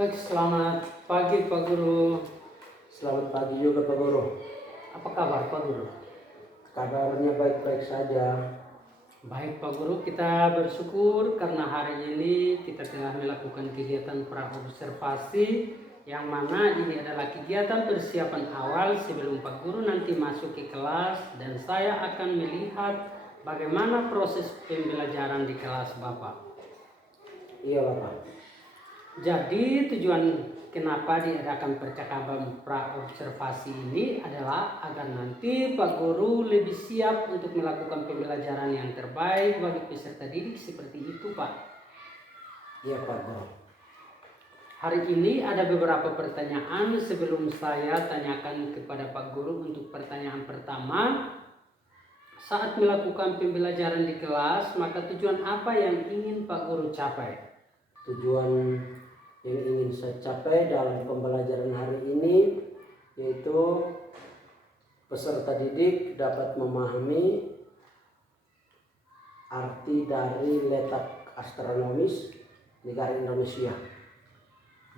Baik, selamat pagi Pak Guru. Selamat pagi juga Pak Guru. Apa kabar Pak Guru? Kabarnya baik-baik saja. Baik Pak Guru, kita bersyukur karena hari ini kita telah melakukan kegiatan praobservasi yang mana ini adalah kegiatan persiapan awal sebelum Pak Guru nanti masuk ke kelas dan saya akan melihat bagaimana proses pembelajaran di kelas Bapak. Iya Bapak. Jadi tujuan kenapa diadakan percakapan praobservasi ini adalah agar nanti Pak Guru lebih siap untuk melakukan pembelajaran yang terbaik bagi peserta didik seperti itu Pak. Iya Pak Guru. Hari ini ada beberapa pertanyaan sebelum saya tanyakan kepada Pak Guru. Untuk pertanyaan pertama, saat melakukan pembelajaran di kelas, maka tujuan apa yang ingin Pak Guru capai? Tujuan yang ingin saya capai dalam pembelajaran hari ini yaitu peserta didik dapat memahami arti dari letak astronomis negara Indonesia.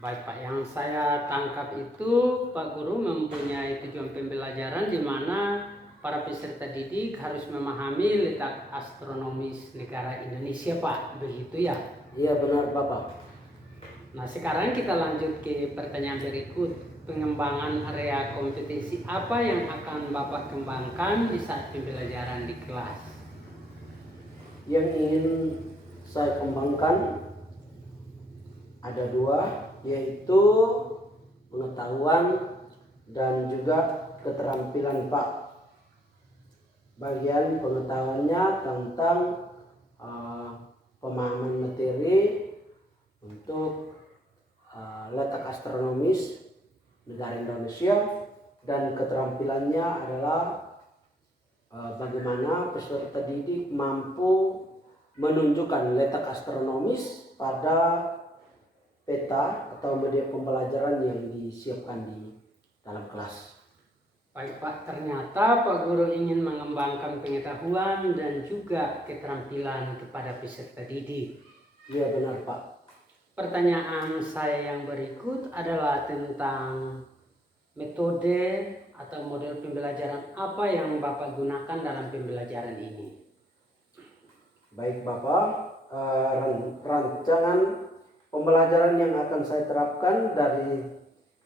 Baik Pak, yang saya tangkap itu Pak Guru mempunyai tujuan pembelajaran di mana para peserta didik harus memahami letak astronomis negara Indonesia Pak, begitu ya? Iya benar Bapak. Nah sekarang kita lanjut ke pertanyaan berikut. Pengembangan area kompetensi apa yang akan Bapak kembangkan di saat pembelajaran di kelas? Yang ingin saya kembangkan ada dua, yaitu pengetahuan dan juga keterampilan Pak. Bagian pengetahuannya tentang pemahaman materi untuk letak astronomis negara Indonesia, dan keterampilannya adalah bagaimana peserta didik mampu menunjukkan letak astronomis pada peta atau media pembelajaran yang disiapkan di dalam kelas. Baik Pak, ternyata Pak Guru ingin mengembangkan pengetahuan dan juga keterampilan kepada peserta didik. Iya benar Pak. Pertanyaan saya yang berikut adalah tentang metode atau model pembelajaran apa yang Bapak gunakan dalam pembelajaran ini. Baik Bapak, rancangan pembelajaran yang akan saya terapkan dari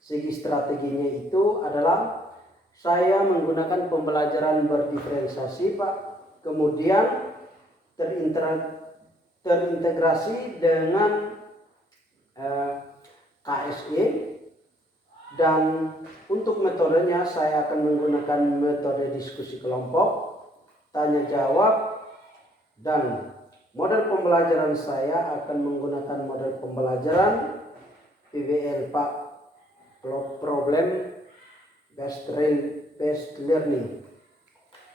segi strateginya itu adalah saya menggunakan pembelajaran berdiferensiasi Pak, kemudian terintegrasi dengan KSE, dan untuk metodenya saya akan menggunakan metode diskusi kelompok, tanya jawab, dan model pembelajaran saya akan menggunakan model pembelajaran PBL Pak, problem based learning.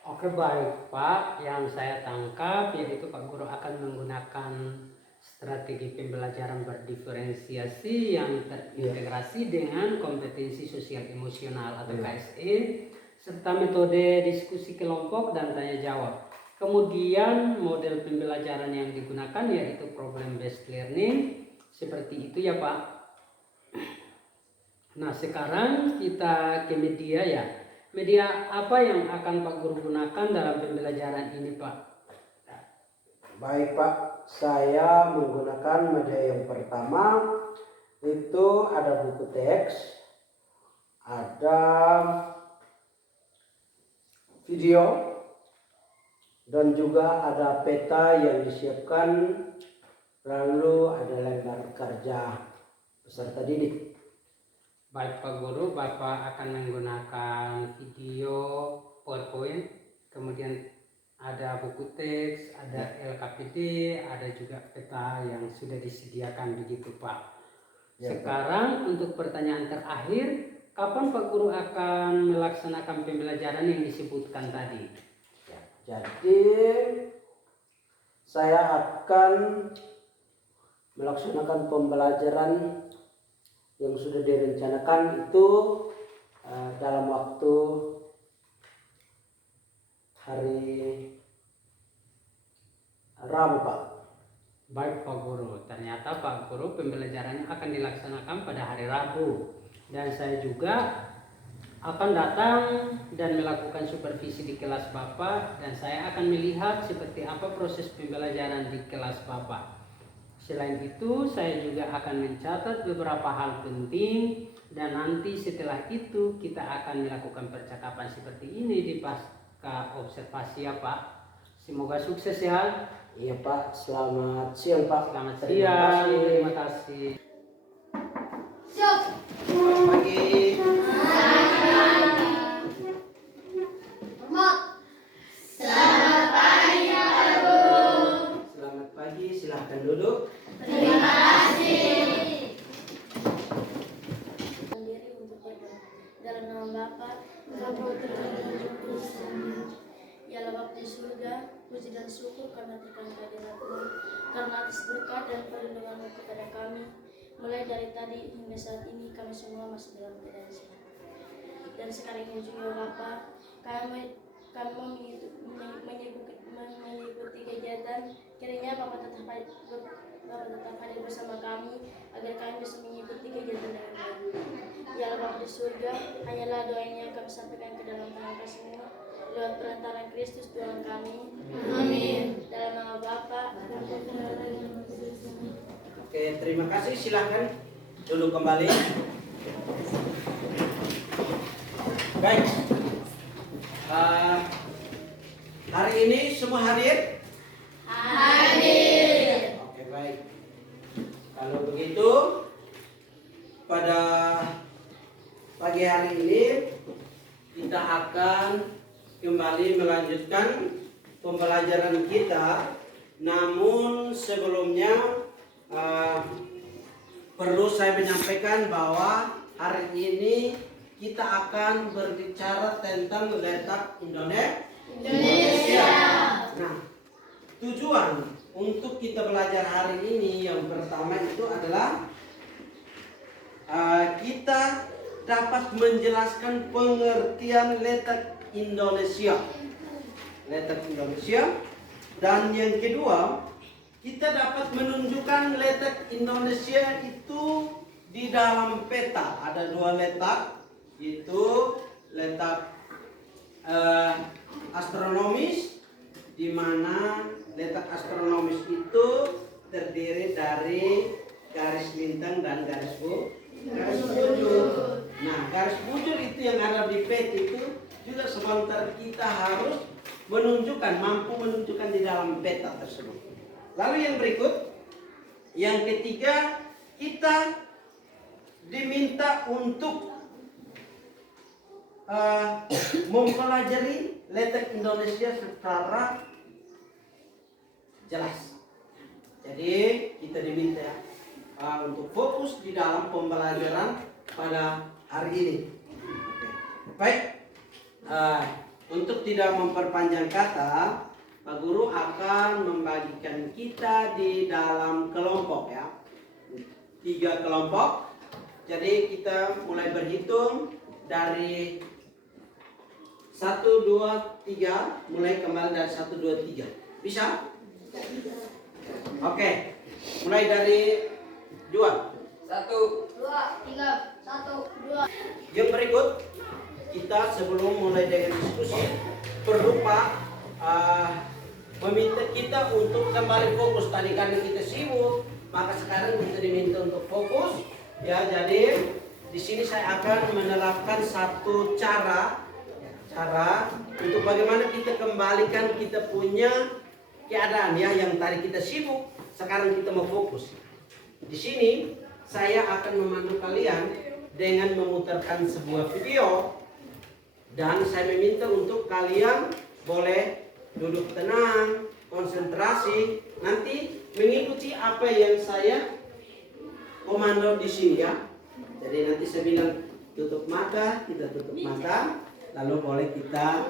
Oke baik Pak, yang saya tangkap yaitu Pak Guru akan menggunakan strategi pembelajaran berdiferensiasi yang terintegrasi dengan kompetensi sosial emosional atau KSE, serta metode diskusi kelompok dan tanya jawab. Kemudian model pembelajaran yang digunakan yaitu problem based learning, seperti itu ya Pak. Nah sekarang kita ke media ya. Media apa yang akan Pak Guru gunakan dalam pembelajaran ini Pak? Baik Pak, saya menggunakan media yang pertama itu ada buku teks, ada video, dan juga ada peta yang disiapkan, lalu ada lembar kerja peserta didik. Baik Pak Guru, Bapak akan menggunakan video PowerPoint, kemudian ada buku teks, ada LKPD, ada juga peta yang sudah disediakan begitu Pak. Ya, sekarang Pak, untuk pertanyaan terakhir, kapan Pak Guru akan melaksanakan pembelajaran yang disebutkan tadi? Ya, jadi saya akan melaksanakan pembelajaran yang sudah direncanakan itu dalam waktu hari Rabu Pak. Baik Pak Guru, ternyata Pak Guru pembelajarannya akan dilaksanakan pada hari Rabu. Dan saya juga akan datang dan melakukan supervisi di kelas Bapak, dan saya akan melihat seperti apa proses pembelajaran di kelas Bapak. Selain itu, saya juga akan mencatat beberapa hal penting, dan nanti setelah itu kita akan melakukan percakapan seperti ini di pasca observasi ya Pak. Semoga sukses ya. Iya Pak, selamat siang Pak. Selamat Terima siang, kasih. terima kasih. Selamat pagi. Selamat pagi, silahkan duduk. Sendiri untuk berdoa dalam nama Bapa dan Putra dan Roh Kudus. Amin. Ya Allah Bapa di surga, puji dan syukur karena terkait kehadirat-Mu, karena atas berkat dan perlindungan-Mu kepada kami, mulai dari tadi hingga saat ini kami semua masih dalam keadaan sehat. Dan sekarang ini juga Bapa, kami mengikuti kegiatan, kiranya Bapak tetap hadir bersama kami agar kami bisa mengikuti kegiatan dengan baik. Ya Allah Bapa di surga, hanyalah doa ini yang kami sampaikan ke dalam tangan kasih-Mu lewat perantaraan Kristus Tuhan kami. Amin. Dalam nama Bapa dan Putra dan Roh Kudus. Amin. Oke, terima kasih. Silahkan duduk kembali. Baik. Hari ini semua hadir? Hadir. Oke, baik. Kalau begitu, pada pagi hari ini kita akan kembali melanjutkan pembelajaran kita. Namun sebelumnya perlu saya menyampaikan bahwa hari ini kita akan berbicara tentang letak Indonesia. Nah, tujuan untuk kita belajar hari ini yang pertama itu adalah kita dapat menjelaskan pengertian letak Indonesia. Letak Indonesia. Dan yang kedua, kita dapat menunjukkan letak Indonesia itu di dalam peta. Ada dua letak, yaitu letak astronomis, di mana letak astronomis itu terdiri dari garis bintang dan garis bujur. Nah, garis bujur itu yang ada di peta itu juga sebentar kita harus mampu menunjukkan di dalam peta tersebut. Lalu yang berikut, yang ketiga, kita diminta untuk mempelajari letak Indonesia secara jelas. Jadi kita diminta untuk fokus di dalam pembelajaran pada hari ini. Baik, untuk tidak memperpanjang kata, Pak Guru akan membagikan kita di dalam kelompok ya. 3 kelompok. Jadi kita mulai berhitung dari 1, 2, 3. Mulai kembali dari 1, 2, 3. Bisa? Oke. Mulai dari 2. 1, 2, 3, 1, 2. Yang berikut, kita sebelum mulai dengan diskusi perlu Pak meminta kita untuk kembali fokus. Tadi karena kita sibuk, maka sekarang kita diminta untuk fokus ya. Jadi di sini saya akan menerapkan satu cara untuk bagaimana kita kembalikan kita punya keadaan ya, yang tadi kita sibuk, sekarang kita mau fokus. Di sini saya akan memandu kalian dengan memutarkan sebuah video, dan saya meminta untuk kalian boleh duduk tenang, konsentrasi, nanti mengikuti apa yang saya komando di sini ya. Jadi nanti saya bilang tutup mata, kita tutup mata, lalu boleh kita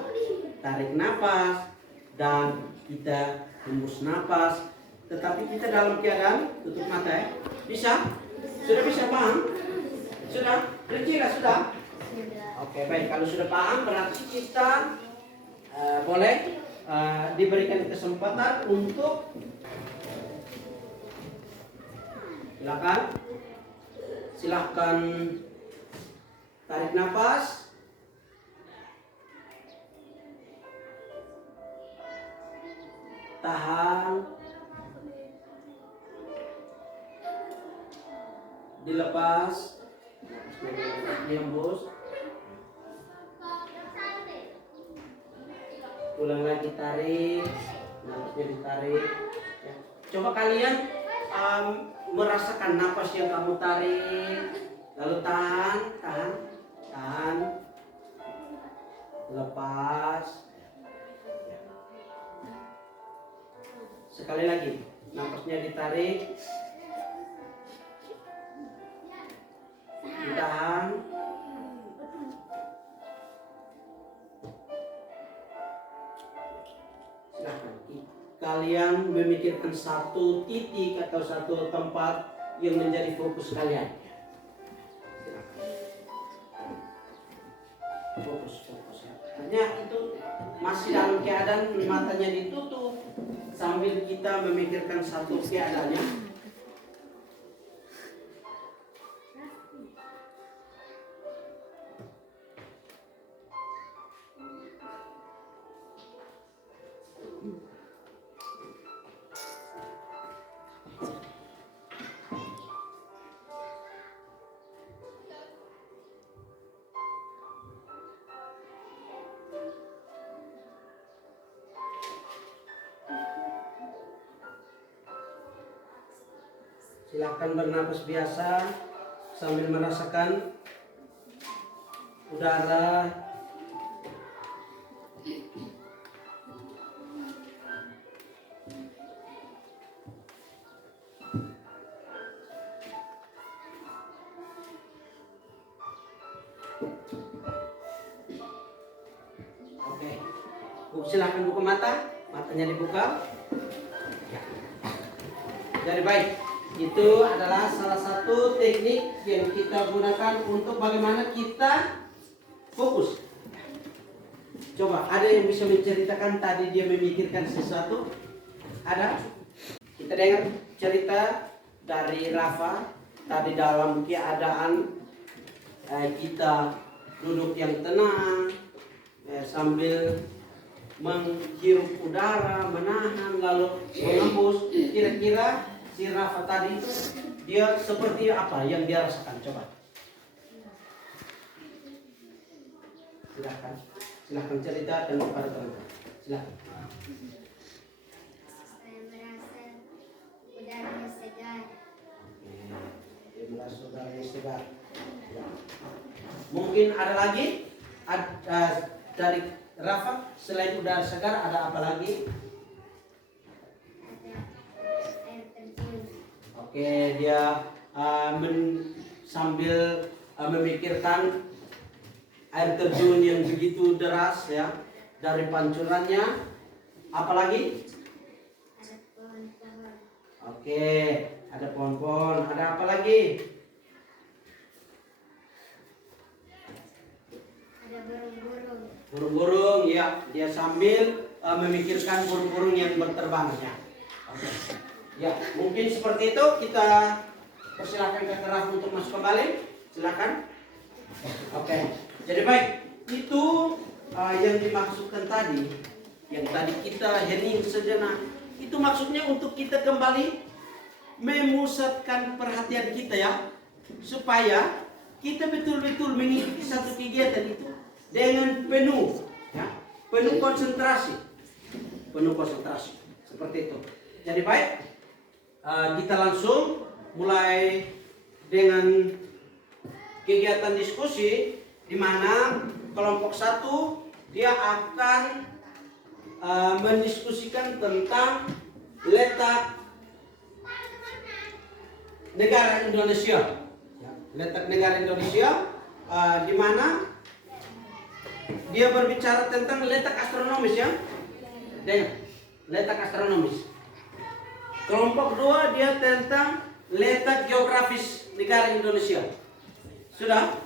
tarik nafas dan kita hembus nafas, tetapi kita dalam keadaan tutup mata ya. Bisa? Sudah bisa paham? Sudah? Rinci sudah? Oke, baik. Kalau sudah paham berarti kita boleh diberikan kesempatan untuk Silakan. Silahkan tarik nafas. Tahan. Dilepas. Dihembus. Ulang lagi, tarik. Nafasnya ditarik. Ya. Coba kalian merasakan nafas yang kamu tarik. Lalu tahan, tahan, tahan. Lepas. Sekali lagi, nafasnya ditarik. Ditahan. Silahkan kalian memikirkan satu titik atau satu tempat yang menjadi fokus kalian. Fokus, fokus. Hanya itu masih dalam keadaan matanya ditutup sambil kita memikirkan satu keadaannya. Silakan bernapas biasa sambil merasakan udara. Oke, silakan buka mata, matanya dibuka. Ya. Jadi baik. Itu adalah salah satu teknik yang kita gunakan untuk bagaimana kita fokus. Coba, ada yang bisa menceritakan tadi dia memikirkan sesuatu? Ada? Kita dengar cerita dari Rafa tadi dalam keadaan kita duduk yang tenang sambil menghirup udara, menahan lalu mengembus. Kira-kira si Rafa tadi itu dia seperti apa yang dia rasakan? Coba. Silahkan cerita dan kepada teman-teman. Silahkan. Saya merasa udaranya segar. Dia merasa udaranya segar. Ya. Mungkin ada lagi dari Rafa selain udara segar ada apa lagi? Oke, dia sambil memikirkan air terjun yang begitu deras ya dari pancurannya. Apalagi? Ada pohon-pohon. Oke, ada pohon-pohon. Ada apa lagi? Ada burung-burung. Burung-burung, ya. Dia sambil memikirkan burung-burung yang berterbangnya. Oke. Ya, mungkin seperti itu. Kita persilakan Kak Raf untuk masuk kembali. Silakan. Oke. Jadi baik, itu yang dimaksudkan tadi, yang tadi kita hening sejenak. Itu maksudnya untuk kita kembali memusatkan perhatian kita ya, supaya kita betul-betul mengikuti satu kegiatan itu dengan penuh, ya, penuh konsentrasi, seperti itu. Jadi baik. Kita langsung mulai dengan kegiatan diskusi di mana kelompok 1 dia akan mendiskusikan tentang letak negara Indonesia. Letak negara Indonesia di mana dia berbicara tentang letak astronomis ya. Dengar, letak astronomis. Kelompok 2 dia tentang letak geografis negara Indonesia. Sudah?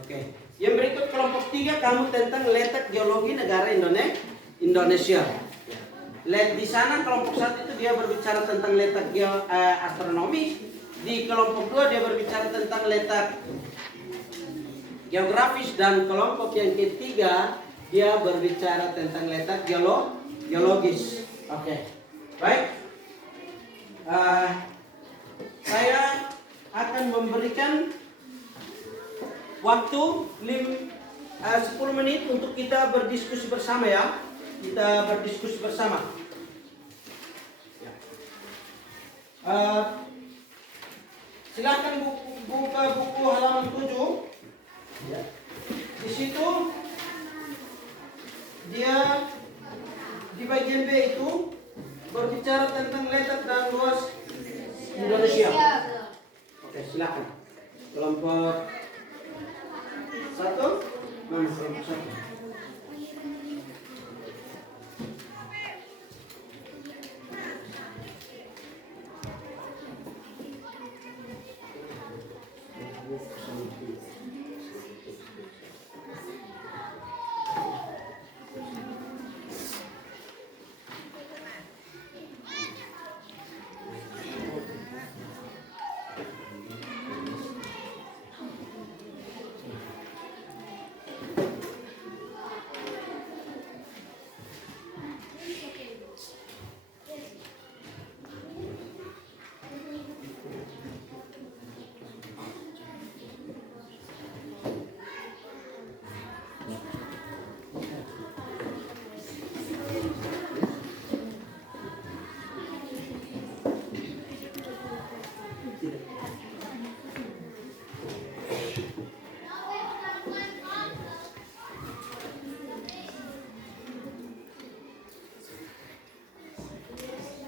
Oke. Yang berikut kelompok 3 kamu tentang letak geologi negara Indonesia. Di sana kelompok 1 itu dia berbicara tentang letak astronomis di kelompok 2 dia berbicara tentang letak geografis, dan kelompok yang ketiga dia berbicara tentang letak geologis. Oke. Baik. Saya akan memberikan waktu 10 menit untuk kita berdiskusi bersama ya. Kita berdiskusi bersama. Silakan buka buku halaman 7. Ya. Di situ dia di bagian B itu berbicara tentang letak dan luas Indonesia. Oke, silakan. Kelompok 1. Mana kelompok 1?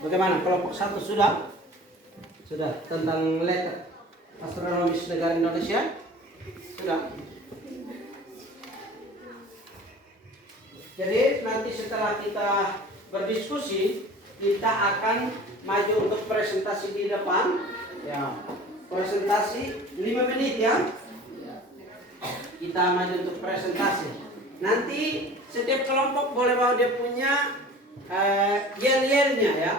Bagaimana? Kelompok 1 sudah? Sudah tentang letak astronomis negara Indonesia? Sudah. Jadi nanti setelah kita berdiskusi, kita akan maju untuk presentasi di depan. Ya. Presentasi 5 menit ya. Kita maju untuk presentasi. Nanti setiap kelompok boleh bawa dia punya yel-yelnya ya.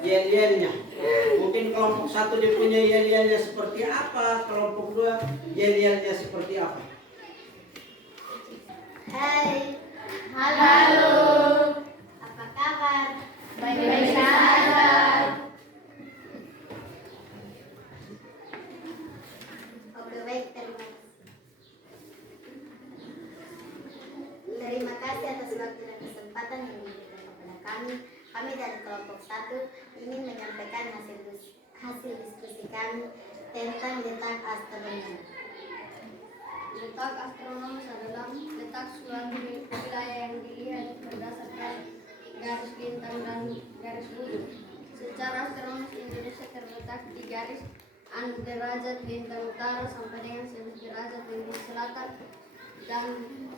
Yel-yelnya. Mungkin kelompok 1 dia punya yel-yelnya seperti apa, kelompok 2 yel-yelnya seperti apa. Hai. Halo. Apa kabar? Baik-baik saja. Oke, baik, terima kasih atas waktu dan kesempatan yang diberikan kepada kami. Kami dari kelompok 1 ingin menyampaikan hasil diskusi kami tentang letak astronomi. Letak astronomis adalah letak suatu wilayah yang dilihat berdasarkan garis bintang dan garis bumi. Secara astronomis Indonesia terletak di garis 6 derajat lintang utara sampai dengan 11 derajat lintang selatan dan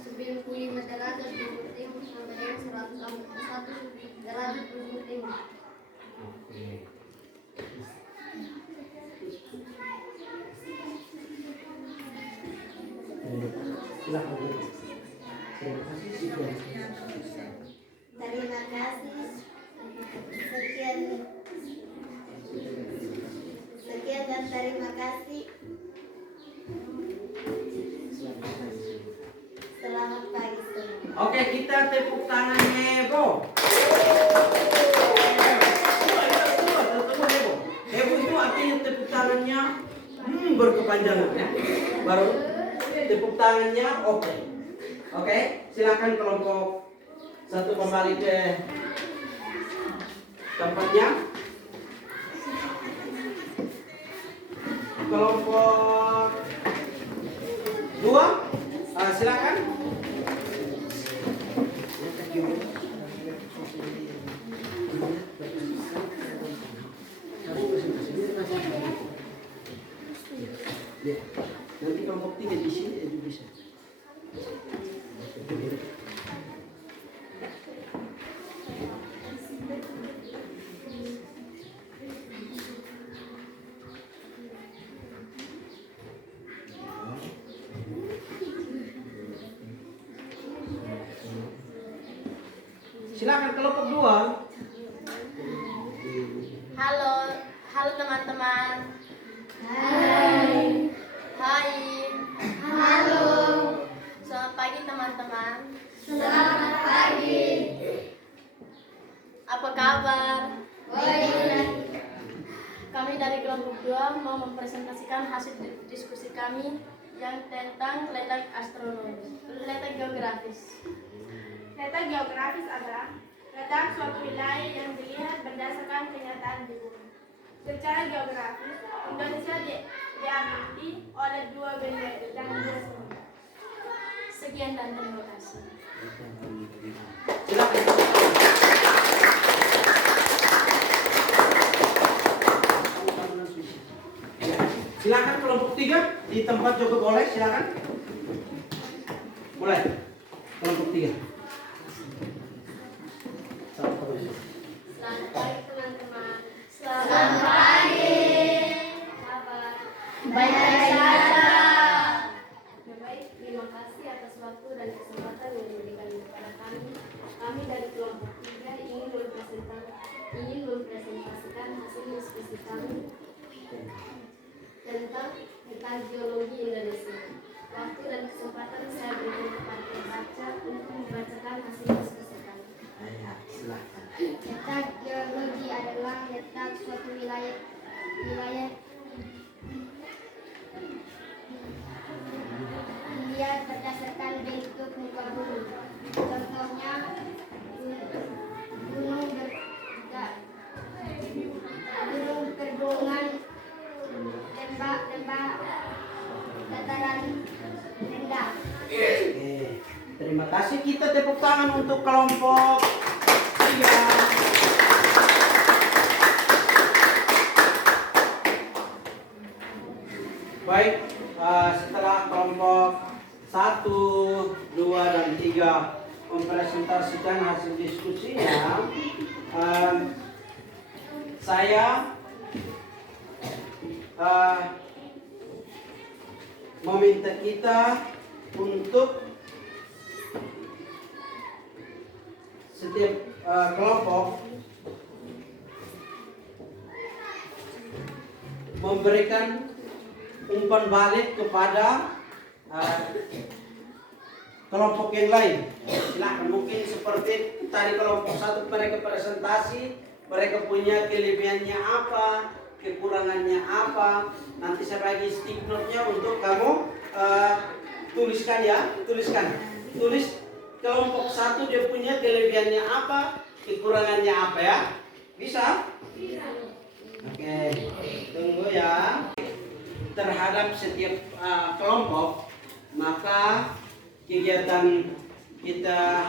95 derajat timur timur sampai dengan 101 derajat timur timur. Silakan. Terima kasih. Sekian dan terima kasih. Selamat pagi semua. Oke, kita tepuk tangannya, Bo. Heboh itu artinya tepuk tangannya berkepanjangan ya. Baru tepuk tangannya oke. Oke, silakan kelompok 1 kembali ke tempatnya. Kelompok 2 silakan. Ya, nanti kelompok 3 di sini juga bisa. Silakan kelompok 2. Halo teman-teman. Hai. Hai. Halo. Selamat pagi teman-teman. Selamat pagi. Apa kabar? Baik. Kami dari kelompok 2 mau mempresentasikan hasil diskusi kami yang tentang letak astronomi, letak geografis. Letak geografis adalah letak suatu wilayah yang dilihat berdasarkan kenyataan di bumi. Secara geografis, Indonesia diamati oleh 2 benua dan 2 sungai. Sekian dan terima kasih. Silakan kelompok 3 di tempat juga boleh, silakan. Mulai. Kelompok 3. Selamat pagi teman-teman. Selamat pagi. Kabar. Baik saja. Baik, terima kasih atas waktu dan kesempatan yang diberikan kepada kami. Kami dari kelompok 3 ingin mempresentasikan hasil diskusi kami tentang letak geologi Indonesia. Waktu dan kesempatan saya berikan kepada pembaca untuk membacakan hasil diskusi kami. Letak geologi adalah letak suatu wilayah dilihat berdasarkan bentuk muka bumi. Contohnya gunung pegunungan, lembah, dataran rendah. Terima kasih, kita tepuk tangan untuk kelompok 3. Baik, setelah kelompok 1, 2, dan 3 mempresentasikan hasil diskusinya, saya meminta kita untuk setiap kelompok memberikan umpan balik kepada kelompok yang lain. Silakan, mungkin seperti tadi kelompok 1 mereka presentasi, mereka punya kelebihannya apa, kekurangannya apa. Nanti saya bagi stick note-nya untuk kamu tuliskan ya, tulis kelompok 1 dia punya kelebihannya apa, kekurangannya apa ya. Bisa? Oke, tunggu ya. Terhadap setiap kelompok, maka kegiatan kita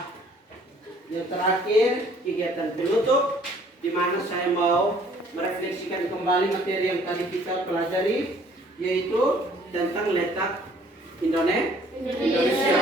yang terakhir, kegiatan penutup, di mana saya mau merefleksikan kembali materi yang tadi kita pelajari, yaitu tentang letak Indonesia.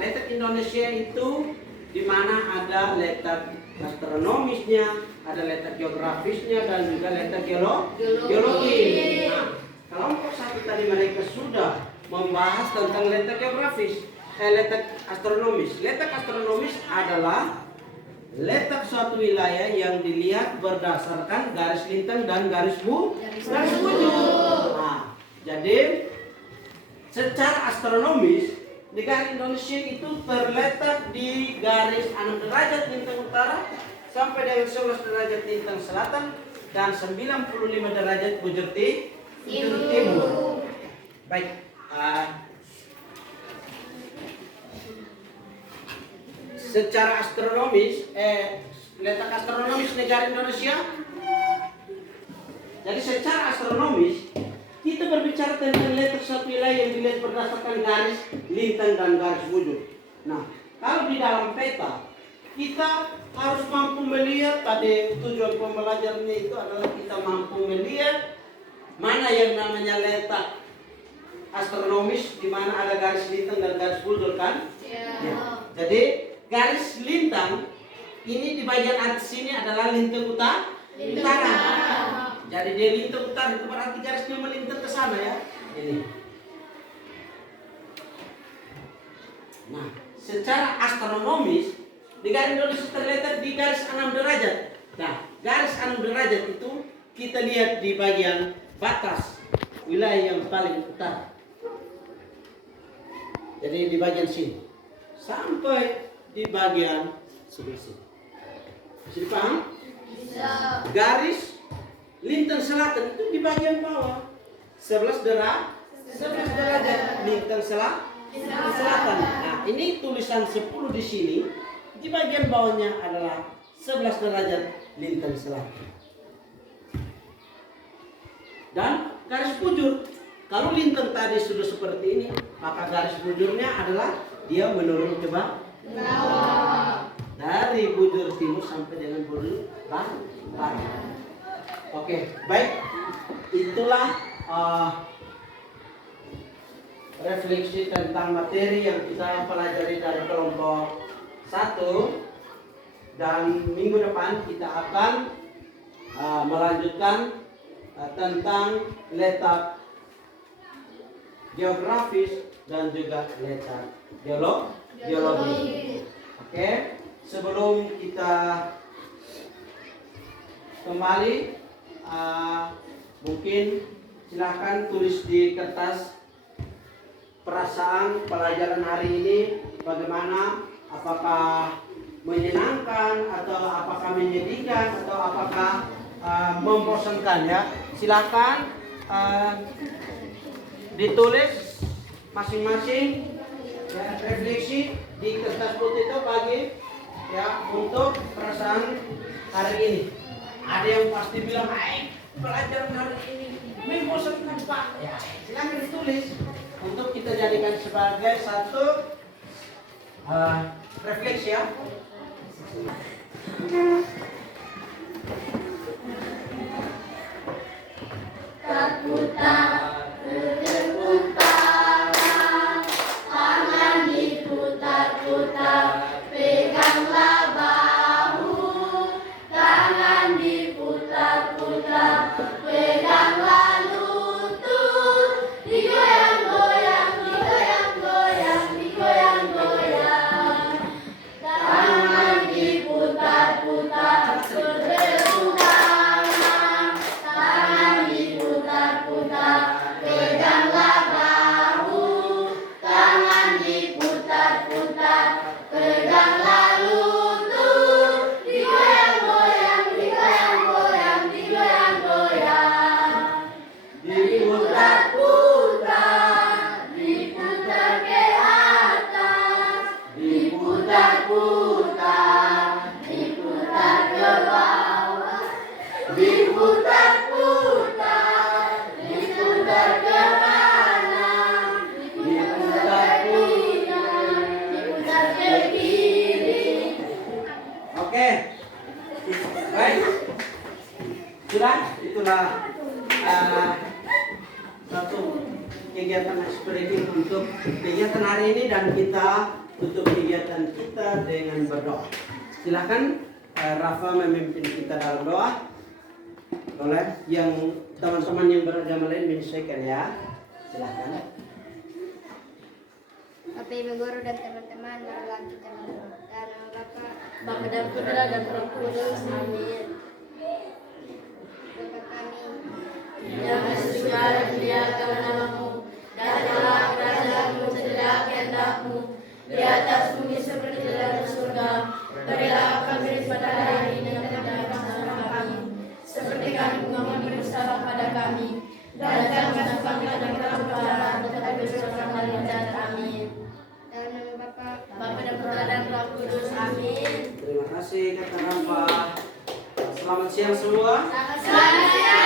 Letak Indonesia itu di mana ada letak astronomisnya, ada letak geografisnya, dan juga letak geologi. Nah, kelompok 1 tadi mereka sudah membahas tentang letak geografis, letak astronomis. Letak astronomis adalah letak suatu wilayah yang dilihat berdasarkan garis lintang dan garis bujur. Nah, jadi secara astronomis negara Indonesia itu terletak di garis 6 derajat lintang utara sampai dengan 11 derajat lintang selatan dan 95 derajat bujur timur. Baik. Secara astronomis, letak astronomis negara Indonesia. Jadi secara astronomis kita berbicara tentang letak suatu wilayah yang dilihat berdasarkan garis lintang dan garis bujur. Nah, kalau di dalam peta kita harus mampu melihat, tadi tujuan pembelajarannya itu adalah kita mampu melihat mana yang namanya letak astronomis, di mana ada garis lintang dan garis bujur kan? Ya. Jadi garis lintang ini di bagian atas sini adalah lintang utara. Jadi dia lintang utara itu berarti garisnya melintang ke sana ya. Ini. Nah, secara astronomis negara Indonesia terletak di garis 6 derajat. Nah, garis 6 derajat itu kita lihat di bagian batas wilayah yang paling utara. Jadi di bagian sini sampai di bagian sebelah sini. Bisa dipahami? Bisa. Garis lintang selatan itu di bagian bawah. 11 derajat lintang selatan. Nah, ini tulisan 10 di sini. Di bagian bawahnya adalah 11 derajat lintang selatan. Dan garis bujur. Kalau lintang tadi sudah seperti ini, maka garis bujurnya adalah dia menurun ke bawah. Dari bujur timur sampai dengan bujur barat. Oke, baik. Itulah refleksi tentang materi yang kita pelajari dari kelompok 1, dan minggu depan kita akan melanjutkan tentang letak geografis dan juga letak geologi. Oke, sebelum kita kembali, mungkin silahkan tulis di kertas perasaan pelajaran hari ini bagaimana, apakah menyenangkan atau apakah menyedihkan atau apakah membosankan ya. Silakan ditulis masing-masing ya, refleksi di kertas putih itu pagi ya untuk perasaan hari ini. Ada yang pasti bilang, pelajaran hari ini membosankan Pak. Ya, silakan ditulis untuk kita jadikan sebagai satu refleksi ya. Tangan diputar-putar, peganglah bahu. Tangan diputar-putar, peganglah lutut. Digoyang-goyang, digoyang-goyang, digoyang-goyang. Tangan diputar-putar, bertepuk tangan. Tangan diputar-putar, peganglah bahu. Tangan diputar-putar, peganglah lutut. Digoyang-goyang, digoyang-goyang, digoyang-goyang. Diputar-putar, diputar ke atas. Diputar-putar, diputar ke bawah. Diputar-putar, diputar ke kanan. Diputar-putar, diputar ke kiri. Oke, baik. Sudah, itulah satu kegiatan ekspresi untuk kegiatan hari ini, dan kita tutup kegiatan kita dengan berdoa. Silakan Rafa memimpin kita dalam doa. Boleh yang teman-teman yang beragama lain menyesuaikan ya. Silakan. Bapak Ibu Guru dan teman-teman, marilah kita berdoa. Dalam nama Bapa, Bapa dan Putra dan Roh Kudus. Amin. Bapa kami, Yang di surga, dimuliakan namamu. Datanglah kerajaanmu, jadilah kehendakmu di atas bumi seperti di dalam surga. Berilah kami rezeki pada hari ini, dan ampunilah dosa kami, seperti kami mengampuni dosa kepada kami. Dan jangan masuk kami ke dalam pencobaan, tetapi bebaskanlah dari yang jahat. Amin. dalam nama Bapa, Bapa dan Putra dan Roh Kudus. Amin. Terima kasih kata Rafa. Selamat siang semua. Selamat siang.